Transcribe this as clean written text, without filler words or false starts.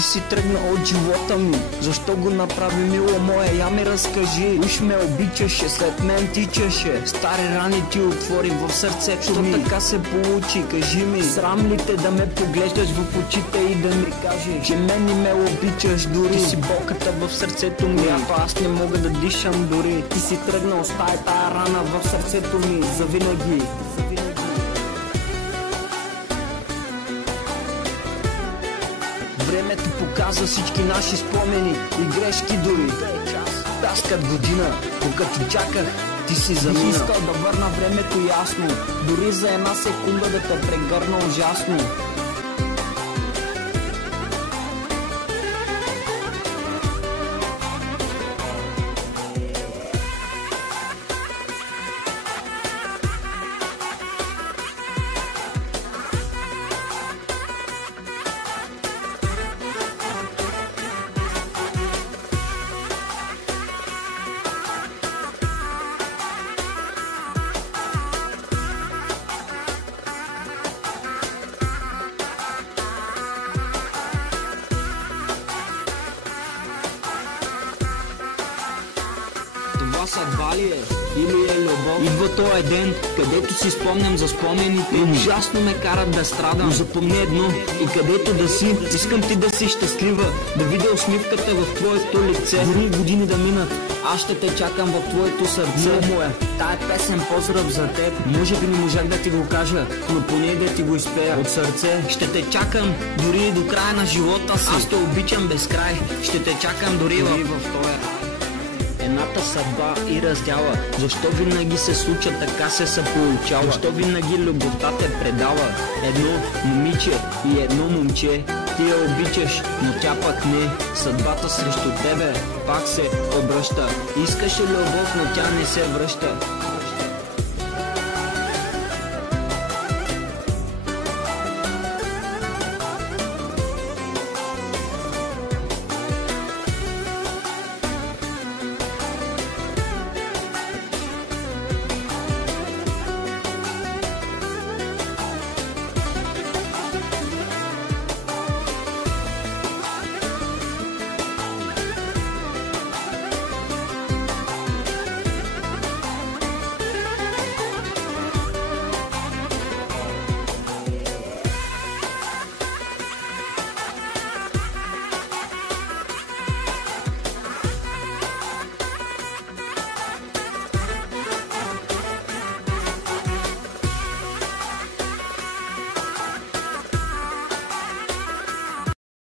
Ти си тръгна от живота ми, защо го направи, мила моя, я ми разкажи. Уж ме обичаше, след мен тичаше, стари рани ти отвори в сърцето ми. Така се получи, кажи ми, срам ли те да ме поглеждаш в очите и да ми кажеш, че мен не ме обичаш дори? Ти си болката в сърцето ми, аз не мога да дишам дори. Ти си тръгнал, оставя тая рана в сърцето ми завинаги. Времето показва всички наши спомени и грешки дори. Таскат година, докато чаках, ти си замина. Бих искал да върна времето ясно, дори за една секунда да те прегърна ужасно. Това съдба ли е? Или е любов? Идва този ден, където си спомням за спомените и ужасно ме карат да страдам. Но запомни едно, и където да си, искам ти да си щастлива, да видя усмивката в твоето лице. Дори години да минат, аз ще те чакам в твоето сърце. Моя, тая песен поздрав за теб. Може би не можах да ти го кажа, но поне да ти го изпея от сърце. Ще те чакам дори и до края на живота си. Аз те обичам без край, ще те чакам дори в този. Едната съдба и раздяла. Защо винаги се случва, така се получава? Защо винаги любовта те предава? Едно момиче и едно момче, ти я обичаш, но тя пък не. Съдбата срещу тебе пак се обръща. Искаше любов, но тя не се връща.